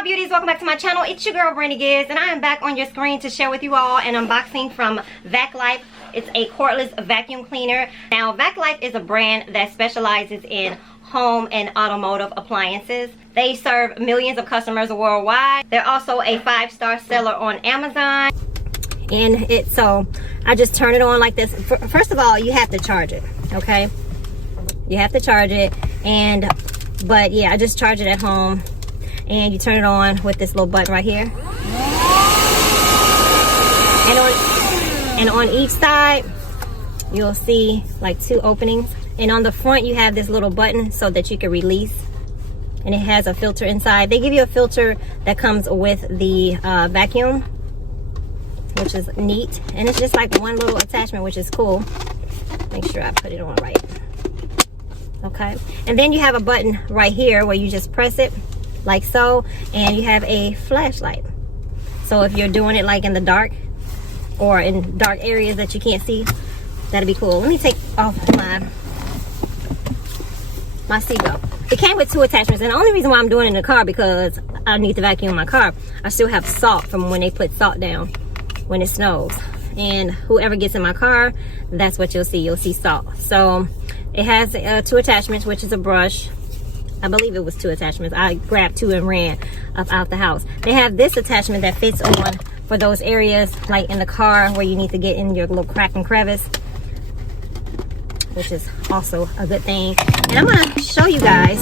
my beauties, welcome back to my channel. It's your girl Brandy Gibbs, and I am back on your screen to share with you all an unboxing from VacLife. It's a cordless vacuum cleaner. Now VacLife is a brand that specializes in home and automotive appliances. They serve millions of customers worldwide. They're also a 5-star seller on Amazon. And so I just turn it on like this. First of all, you have to charge it, okay? You have to charge it, but yeah, I just charge it at home. And you turn it on with this little button right here. And on each side, you'll see like 2 openings. And on the front, you have this little button so that you can release. And it has a filter inside. They give you a filter that comes with the vacuum, which is neat. And it's just like one little attachment, which is cool. Make sure I put it on right. Okay. And then you have a button right here where you just press it like so, and you have a flashlight. So if you're doing it like in the dark or in dark areas that you can't see, that'd be cool. Let me take off my seatbelt. It came with 2 attachments, and the only reason why I'm doing it in the car because I need to vacuum my car. I still have salt from when they put salt down when it snows, and whoever gets in my car, that's what you'll see. You'll see salt. So it has 2 attachments, which is a brush. I believe it was 2 attachments. I grabbed 2 and ran up out the house. They have this attachment that fits on for those areas like in the car where you need to get in your little crack and crevice, which is also a good thing. And I'm gonna show you guys